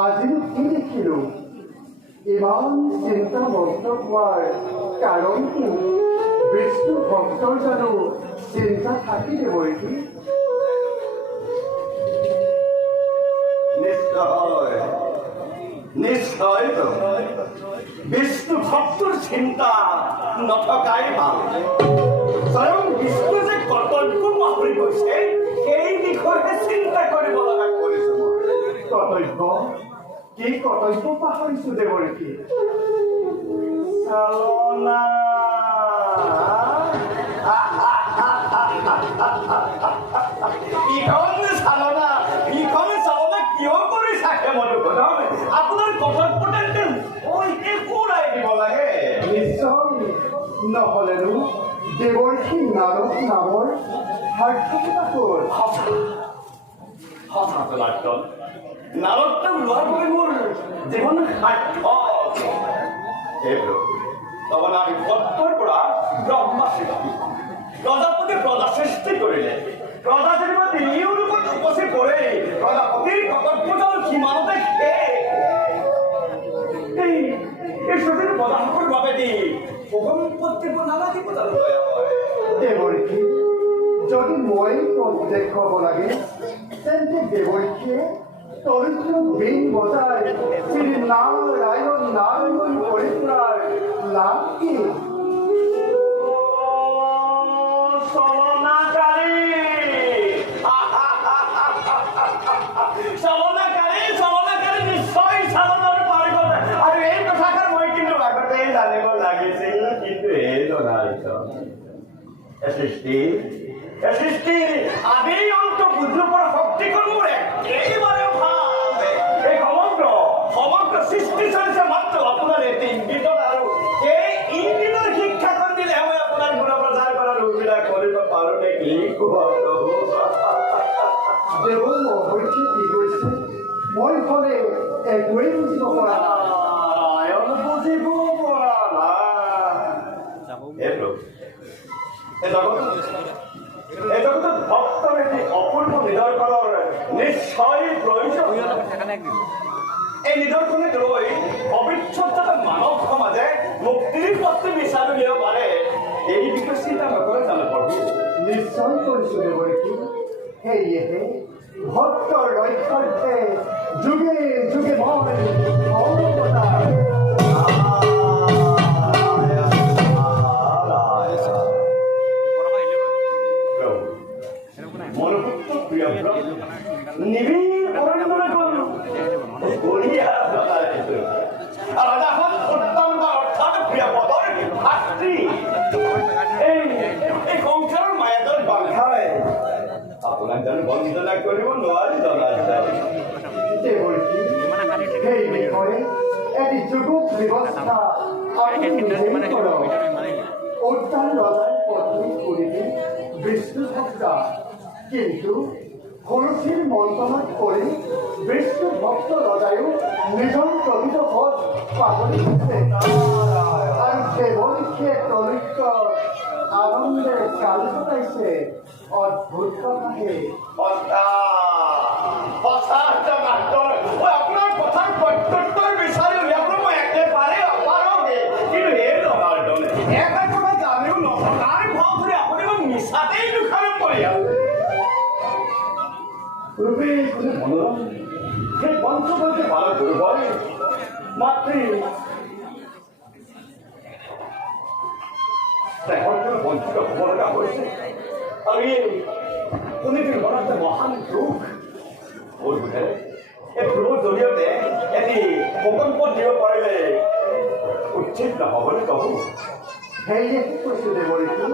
আজিও কি দেখিলো ইমান চিন্তা মগ্ন হোৱাৰ কাৰণ কি বিষ্ণু ভক্তৰ জানো চিন্তা থাকি দেৱৰী নিশ্চয় বিষ্ণু ভক্তৰ চিন্তা নথকাই ভাল স্বয়ং বিষ্ণু যে কৰ্তব্য পাহৰি গৈছে সেই বিষয়ে চিন্তা কৰিব লগা কৰিছো কৰ্তব্য কি কৰ্তব্য পাহৰিছো দেৱৰী চালনা ইখন চালনা কিয় কৰি চাকে মনুষ্য আপোনাৰ কৰ্তব্যটা একো নাই দিব লাগে নিশ্চয় নহ'লেনো দেৱৰ্ষী নাৰদ নামৰ সাৰ্থকতা হ'ল নাৰদটো লোৱাৰ বাবে মোৰ জীৱন সাৰ্থক তাৰমানে আমি সত্যৰ পৰা ব্ৰহ্মা সৃষ্টি প্ৰজাপতি প্ৰজা সৃষ্টি কৰিলে প্ৰজা যেনিবা তিনিও ৰূপত উপচি পৰে প্ৰজাপতিৰ কৰ্তব্যডাল সিমানতে এই সতীৰ প্ৰজাসকলৰ বাবে দি সম্পত্তি নালাগিব জানো দেৱৰ্ষী যদি মই প্ৰত্যক্ষ হ'ব লাগে তেন্তে দেৱৰ্ষীয়ে তৰিত্ৰ বিন বজাই শ্ৰী নাৰায়ণ নাৰায়ণ কৰি ফুৰাৰ লাভ কি চলনাকাৰী নিশ্চয় চালনাৰ পাৰি গ'লে আৰু এই কথাষাৰ মই কিন্তু আগতেই জানিব লাগিছিল কিন্তু এই জনাইছ সৃষ্টি আদি অন্ত বুদ্ধৰ পৰা শক্তি মোৰ একেবাৰে ভাল এই সমগ্ৰ সৃষ্টি চলিছে মাত্ৰ আপোনাৰ এটি ইংগিতত আৰু এই ইংগিতৰ শিক্ষাখন দিলে মই আপোনাৰ গুণপ্ৰচাৰ কৰাৰ সুবিধা কৰিব পাৰো নেকি দেৱ মহৰ্ষি কি কৈছে মই ফলে একোৱেই বুজিব পৰা নাই বুজিব পৰা নাই এই জগতত ভক্তৰ এটি অপূৰ্ব নিদৰ্শনৰ নিশ্চয় প্ৰয়োজন এই নিদৰ্শনক লৈ পবিত্ৰতা মানৱ সমাজে মুক্তিৰ পথে বিচাৰি উলিয়াব পাৰে এই বিষয়ে চিন্তা নকৰে জানো প্ৰভু নিশ্চয় কৰিছো দেৱৰ্ষী সেয়েহে ভক্তৰ ৰক্ষাৰ্থে যুগে যুগে মই কৰিব নোৱাৰি জনাৰ্দন। দেৱৰ্ষী, সেই বিষয়ে এটি যুগুপ ব্যৱস্থা আপুনি নিজেই কৰক। উত্তৰ ৰজাৰ পত্নী কৰিবি বিষ্ণু ভক্তা, কিন্তু সৰুচিৰ মন্ত্ৰণাত পৰি বিষ্ণু ভক্ত ৰজায়ো নিজৰ প্ৰকৃত পথ পাহৰি গৈছে। আৰু দেৱৰ্ষীয়ে কলিকৰ আনন্দে কাল কটাইছে। অদ্ভুত কথাহে। আপোনাৰ কথাৰ প্ৰত্যুত্তৰ বিচাৰি উলিয়াবলৈ মই একেবাৰে অপাৰগে। কিন্তু এই জনাৰ্দন, এটা কথা জানিও নথকাৰ ভাও ধৰি আপুনি মোক মিছাতেই দোষাৰোপ কৰি আছে। ৰূপে কোনে মনোৰম সেই পঞ্চবৰ্ষে পালন কৰিব মাতৃ বঞ্চিত হ'ব লগা হৈছে। আৰু এই শোণিতিৰ মনত যে মহান দুখ মোৰ বোধেৰে এই দুখৰ জৰিয়তে এটি প্ৰকল্প দিব পাৰিলে উচিত নহ'বলৈ কওঁ। সেয়ে কৈছোঁ দেৱৰ্ষী,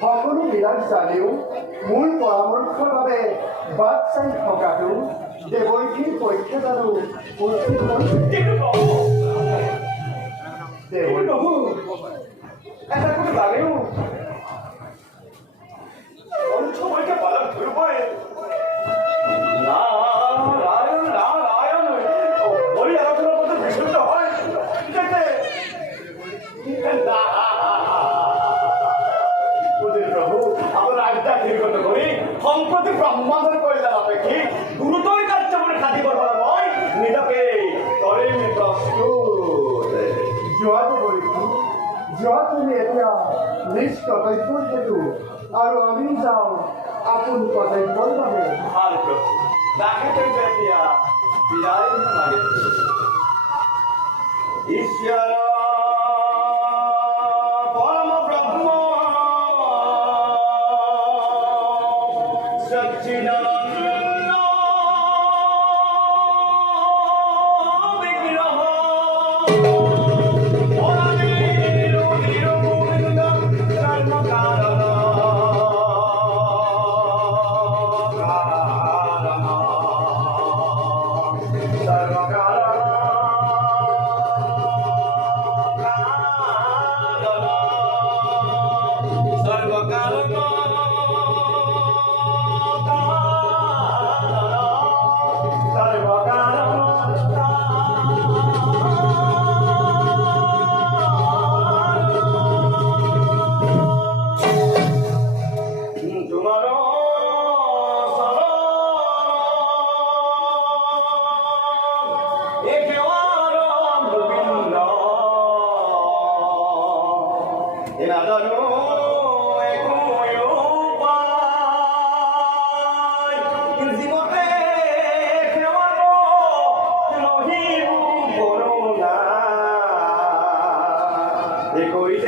সকলো বিলাক জানিও মোৰ পৰামৰ্শৰ বাবে বাট চাই থকাটো দেৱৰ্ষীৰ পক্ষত আৰু উচিত নহয়। কিন্তু নহ'ব, দেৱৰ্ষী, এটা কথা জানেও পঞ্চবৰ্ষে পালন কৰিবই। নাৰায়ণ নাৰায়ণ হৰি আলোচনাৰ মধ্যে বিশুদ্ধ হয় প্ৰভু আপোনাৰ আজ্ঞা নিৰ্গত কৰি সম্প্ৰতি ব্ৰহ্মাণ্ডৰ কল্যাণ আপেক্ষী গুৰুতৰ কাৰ্যবোৰ খাটিবৰ বাবে মই নিজকে কৰিম প্ৰস্তুত। যোৱা দেৱৰ্ষী, যোৱা তুমি এতিয়া নিজ কৰ্তব্যৰ হেতু, আৰু আমি যাওঁ আপোন কৰ্তব্যৰ বাবে। ভাল প্ৰভু তাকে এতিয়া বিদায় মাগিছোঁ। ঈশ্বৰ পৰম ব্ৰহ্ম সচ্চিদানন্দ বিগ্ৰহ Depois